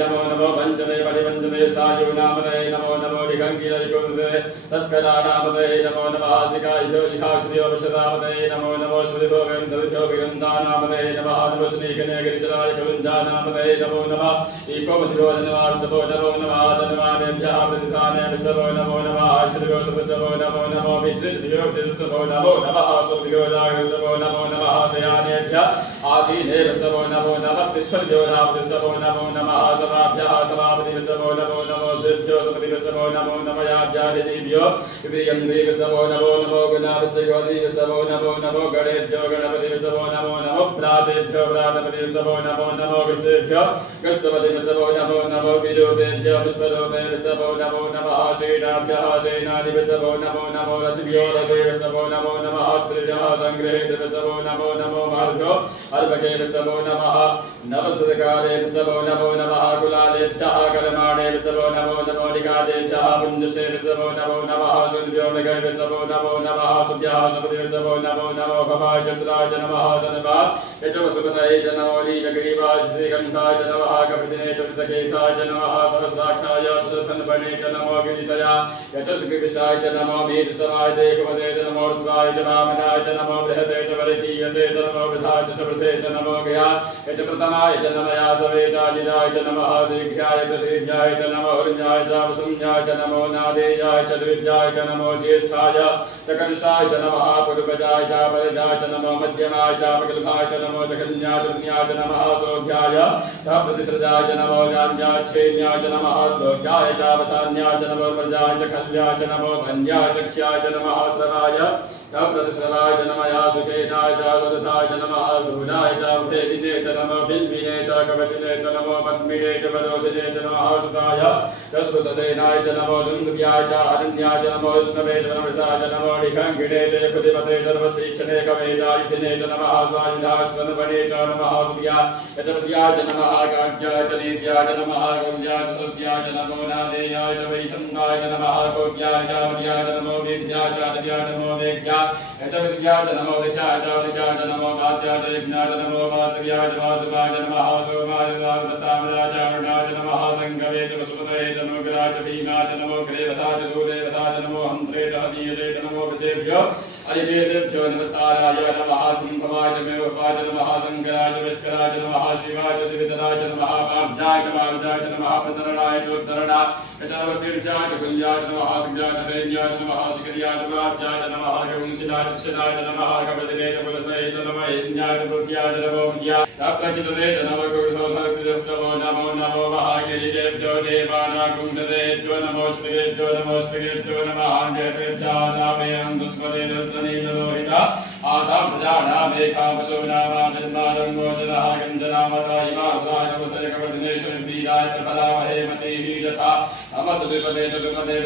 नमो नमो पंचदे परिपंचदे सायु नामदे नमो नमो निगंगिरकुरुदे तस्करा नामदे नमो नमः शिखाभ्यो जिहाक्षिभ्यो विशदामदे नमो नमो श्रुतिभ्यो गन्धर्भ्यो विगन्धा नामदे नमः नमो श्रीकने गिरिचराय कविञ्जा नामदे नमो नमः ईकोमतिभ्यो नमः विसभो नमो नमः धन्वानेभ्यः प्रतिदाने विसभो नमो नमः अक्षिभ्यो सदसभो नमो नमो विश्रितभ्यो विसभो नमो नमः सुभ्यो जागृसभो नमो नमः शयानेभ्यः आसीने विसभो नमो नमः तिष्ठभ्यो नामदिसभो नमो नमः समाभ्यः समापति विसभो नमो नमो द्विभ्यो सपति विसभो नमो नमः याभ्यादिभ्यो विप्रियं विसभो नमो नमो गणापतिभ्यो विसभो नमो नमो गणेभ्यो गणपति विसभो नमो नमो प्रातेभ्यो प्रातपति विसभो नमो नमो विश्वेभ्यो गणपति विसभो नमो नमो विरूपेभ्यो विश्वरूपे विसभो नमो नमः सेनाभ्यः सेनानि विसभो नमो नमो रथिभ्यो रथे विसभो नमो नमः स्त्रिभ्यः संग्रहेत विसभो नमो नमो मार्गो अर्भके विसभो नमः नवस्तकाले विसभो नमो नमः कुलालेभ्यः कर्माणे विसभो नमो नमो निकादेभ्यः पुण्यश्चे विसभो नमो नमः सूर्यो मृगे विसभो नमो नमः सुभ्यः सुपति विसभो नमो नमो भवाय चन्द्राय च नमः सन्वा यचोसुपतये च नमो नीलग्रीवाय श्रीगन्धाय च नमः कपितने च कृतकेशाय च नमः सहस्राक्षाय सुतन्वने च नमो गिरिशया यचोसुकृष्टाय च नमो मीदुसमाय च एकपदे च नमो स्वाय च वामनाय च नमो बृहते च वरकीयसे च नमो वृथाय च शवृते च नमो गया यच प्रथमाय च नमया सवे चालिदाय च नमः शीघ्राय च दीर्घाय च नमो हृन्याय च वसुन्याय च नमो नादेयाय च द्विजाय च नमो ज्येष्ठाय च कनिष्ठाय च नमः पूर्वजाय च परजाय च नमो मध्यमाय च प्रगल्भाय च नमो जगन्याय च पुण्याय च नमः सौभ्याय च प्रतिसृजाय च नमो जान्याय च क्षेन्याय च नमः श्लोक्याय च वसान्याय च नमो प्रजाय च खल्याय च नमो धन्याय च क्ष्याय च नमः श्रवाय च प्रतिश्रवाय च नमः सुखेनाय च सुरथाय च नमः सूराय च उपेदिने च नमो बिल्विने च कवचिने च नमो पद्मिने च वरोधिने च नमः सुताय च स्मृतसेनाय च नमो दुन्दुभ्याय च हरण्याय च नमो विष्णवे च नमसाय च नमो निखङ्गिने च यकुतिपते च नमस्तीक्षणे कवे च आयुधिने च नमः स्वायुधाय स्वनवने च नमः सुर्याय च पद्याय च नमः काव्याय च नीत्याय च नमः गौर्याय च तुलस्याय च नमो नादेयाय च वैशन्दाय च नमः कोव्याय च मर्याय च नमो वेद्याय च आदित्याय च नमो मेघ्याय च विद्याय च नमो ऋचाय च ऋचाय च नमो वाद्याय च यज्ञाय च नमो वासव्याय च वासुवाय च नमः सोमाय च वासवसामराय च अरुणाय च नमः संगवे च वसुपतये च नमोग्राय च भीमाय च नमो ग्रेवताय च दूरेवताय च नमो हन्त्रे च हदीयसे च नमो वचेभ्यो अयदेशेभ्यो नमस्काराय नमः सम्भवाय च मेवपाय च नमः शङ्कराय च विष्कराय च नमः शिवाय च शिवतराय च नमः पार्जाय च वार्जाय च नमः प्रतरणाय च उत्तरणाय च नमस्तीर्जाय च कुल्याय च नमः शिव्याय च दैन्याय च नमः शिखर्याय च वास्याय च नमः कविंशिलाय च क्षणाय च नमः कपदिने च पुलसये च नमः यज्ञाय च पृथ्व्याय च नमो विद्याय च प्रचितते च नमः गुरुसोधर्तृभ्यो नमो नमो महागिरिभ्यो देवानाकुण्डदेभ्यो नमो श्रीभ्यो नमः आन्यतेभ्यः नामयं दुष्पदे दुर्धनीलोहिता आसां प्रजानामेकां पशूनामानिर्माणं गञ्जनामता इमादाय तपसय कवर्धिनेषु निर्वीराय प्रफलामहे मतिः यथा समसुविपदे चतुर्पदे